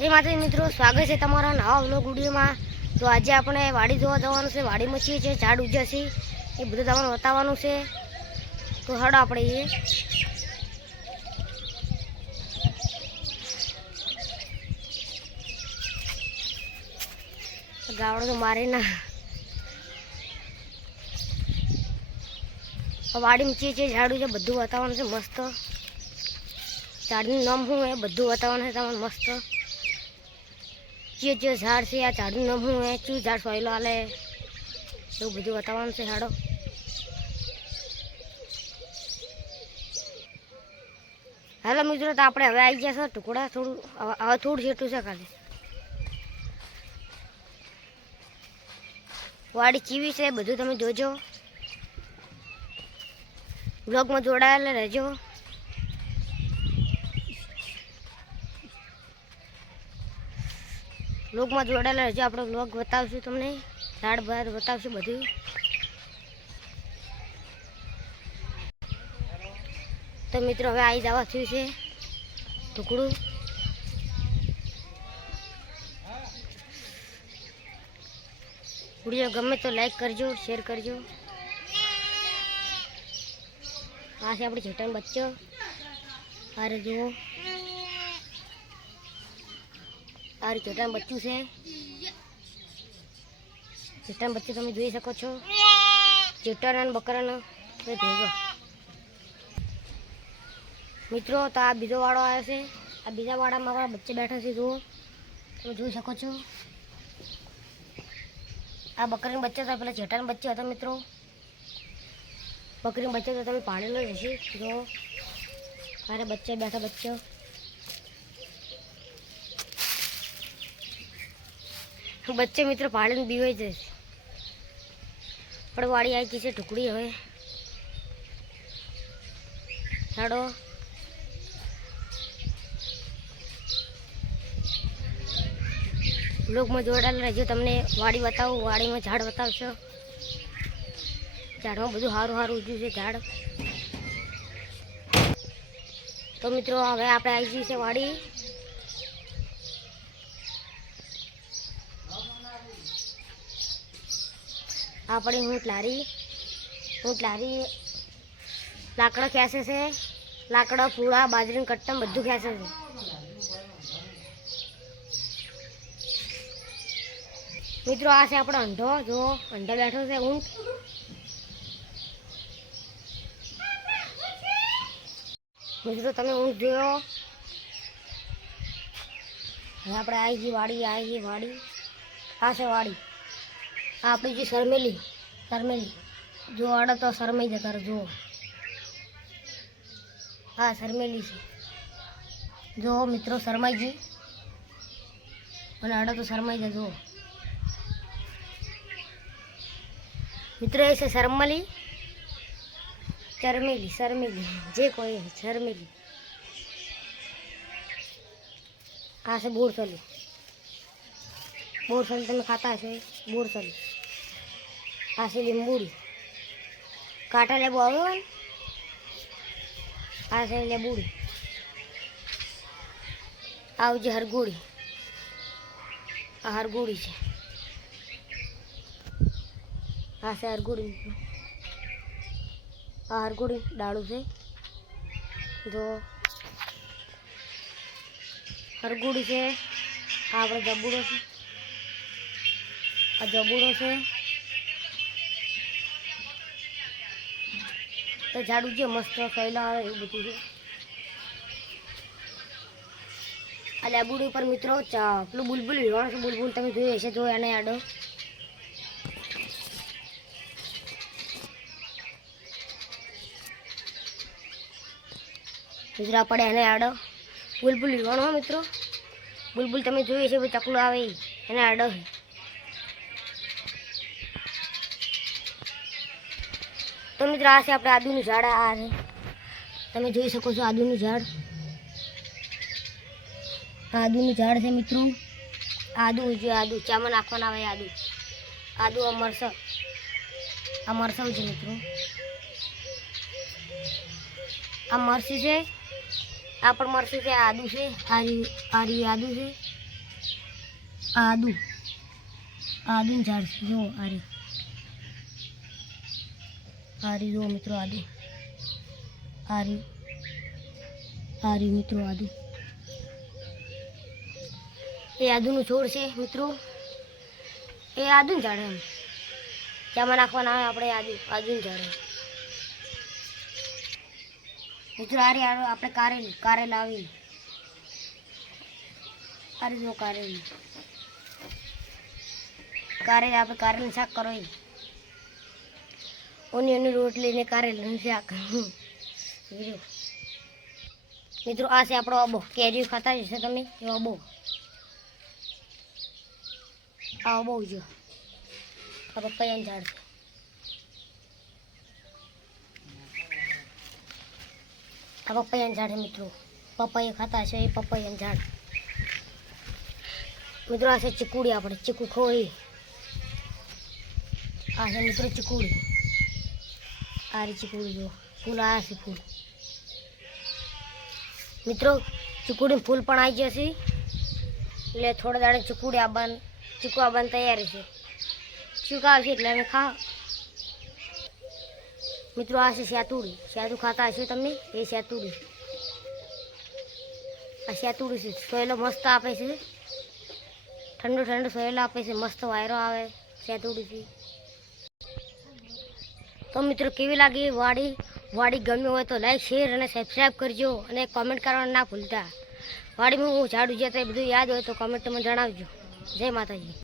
જય માતાજી મિત્રો, સ્વાગત છે તમારા નવા વ્લોગ વિડીયોમાં। તો આજે આપણે વાડી જોવા જવાનું છે। વાડીમાં છીએ છે, ઝાડ ઉજ્યા છે, એ બધું તમને બતાવવાનું છે। તો હડો આપણે ગાવડો તો મારે ના વાડીમાં છીએ છે, ઝાડ ઉજ્યા બધું બતાવવાનું છે મસ્ત। ઝાડનું નામ શું હે બધું બતાવવાનું છે તમને મસ્ત। જે ઝાડ છે આ ઝાડનું નામ શું હે, શું ઝાડ સોયલો હાલે એવું બધું બતાવવાનું છે। હાડો હાલો મિત્રો, તો આપણે હવે આવી ગયા છે ટુકડા, થોડું હવે થોડું જેટલું છે ખાલી। વાડી ચીવી છે બધું તમે જોજો, બ્લોગમાં જોડાયેલા રહેજો। બ્લોગમાં જોડાયેલા રહેજો, આપણે બ્લોગ બતાવશું તમને, ઝાડ બહાર બતાવશું બધું। તો મિત્રો હવે આવી જવા થયું છે ટુકડું। વિડીયો ગમે તો લાઈક કરજો, શેર કરજો। આ છે આપણી છોટાનો બચ્ચો, અરે જુઓ આ છોટાનું બચ્ચું છે। છોટાનું બચ્ચું તમે જોઈ શકો છો, છોટાના બકરાનો ભેગો મિત્રો। તો આ બીજો વાળો આવ્યો છે, આ બીજા વાડામાં આપણા બચ્ચે બેઠા છે, જુઓ તમે જોઈ શકો છો। આ બકરીનો બચ્ચો તો પેલા છેટાનો બચ્ચો હતો મિત્રો, બકરીનો બચ્ચો તો તમે પાડેલો જ હશે। જો મારે બચ્ચે બેઠા બચ્ચો, બચ્ચે મિત્રો પાડીને બીવાઈ જશે। પણ વાડી આવી ગઈ છે ટુકડી, હવે ચાલો બ્લોગમાં જોડાયેલા રહેજો, તમને વાડી બતાવું, વાડીમાં ઝાડ બતાવશો। ઝાડમાં બધું સારું સારું ઉગ્યું છે ઝાડ। તો મિત્રો હવે આપણે આવી ગઈ છે વાડી। આપણી ઊંટ લારી લાકડા ખેંચે છે, લાકડા પૂળા બાજરીનું કટ્ટમ બધું ખેંચે છે। મિત્રો આ છે આપણો અંધો, જો અંધો બેઠો છે ઊંટ। મિત્રો તમે ઊંટ જોયો। હવે આપણે આવી ગઈ વાડી, આ છે વાડી, આ આપણી જે શરમેલી જો આડે તો શરમાઈ જતા રહે, જુઓ હા શરમેલી છે, જો મિત્રો શરમાઈ ગઈ અને આડે તો શરમાઈ જાય। જુઓ મિત્રો એ છે શરમેલી જે કોઈ શરમેલી। આ છે બોરસલી તમે ખાતા હશો, બોરસલી। આ છે લીંબુડી, કાંઠા લેબુ આવ્યો ને, આ છે લેબુડી। આવજે હરગુડી, આ હરગુડી છે, આ છે હરગુડી, આ હરગુડી ડાળું છે, જો હરગુડી છે। આ આપણે જબુડો છે, આ જબુડો છે। તો ઝાડું છે મસ્ત ફેલા આવે એવું બધું છે। આ લેબુડી ઉપર મિત્રો પેલું બુલબુલ વિવાણ છે, બુલબુલ તમે જોઈ હશે, જો એને આડો મિત્રો પડે એને આડો બુલબુલ વિવાણો મિત્રો, બુલબુલ તમે જોઈ હશે, ચકલું આવે એને આડો છે। તો મિત્રો આ છે આપણે આદુનું ઝાડ, આ છે તમે જોઈ શકો છો આદુનું ઝાડ, આદુનું ઝાડ છે મિત્રો। આદુ ચામાં નાખવાના આવે, આદુ આ મરચાં છે મિત્રો। આ મરચી છે, આ પણ મરચું છે, આદુ છે, આરી આદુ છે, આદુનું ઝાડ છે જો આ રહ્યું જો મિત્રો આદુ આ રહ્યું મિત્રો આદુ એ આદુનું છોડ છે મિત્રો એ આદુનું ઝાડ એમ ચામાં નાખવાના આવે આપણે આદુનું ઝાડ મિત્રો આ રે આપણે કારેલ આવી આ રીતનું કારેલ આપણે કારેલનું શાક કરો ઓનિયનની રોટલી ને કારેલનું શાક મિત્રો આ છે આપણો અબો કેરીઓ ખાતા જશે તમે એવો અબો આ અબો જો આ પપૈયાનું ઝાડ છે આ પપૈયાનું ઝાડ છે મિત્રો પપૈયા ખાતા છે એ પપૈયાનું ઝાડ મિત્રો આ છે ચીકુડી આપણે ચીકુ ખોઈ આ છે મિત્રો ચીકુડી આ રી ચીકુડી જો ફૂલ આવ્યા છે ફૂલ મિત્રો ચીકુડી ફૂલ પણ આવી જશે એટલે થોડા દાડે ચીકુ આવવાની તૈયારી છે ચીકુ આવશે એટલે અમે મિત્રો આ છે સેતુડી ખાતા હશે તમે એ સેતુડી આ સેતુડી છે સોયલો મસ્ત આપે છે ઠંડો સોયલો આપે છે મસ્ત વાયરો આવે સેતુડીથી તો મિત્રો કેવી લાગી વાડી ગમ્યું હોય તો લાઈક શેર અને સબસ્ક્રાઈબ કરજો અને કોમેન્ટ કરવાનું ના ભૂલતા વાડીમાં હું ઝાડ ઉજ્યા તો એ બધું યાદ હોય તો કોમેન્ટમાં જણાવજો જય માતાજી.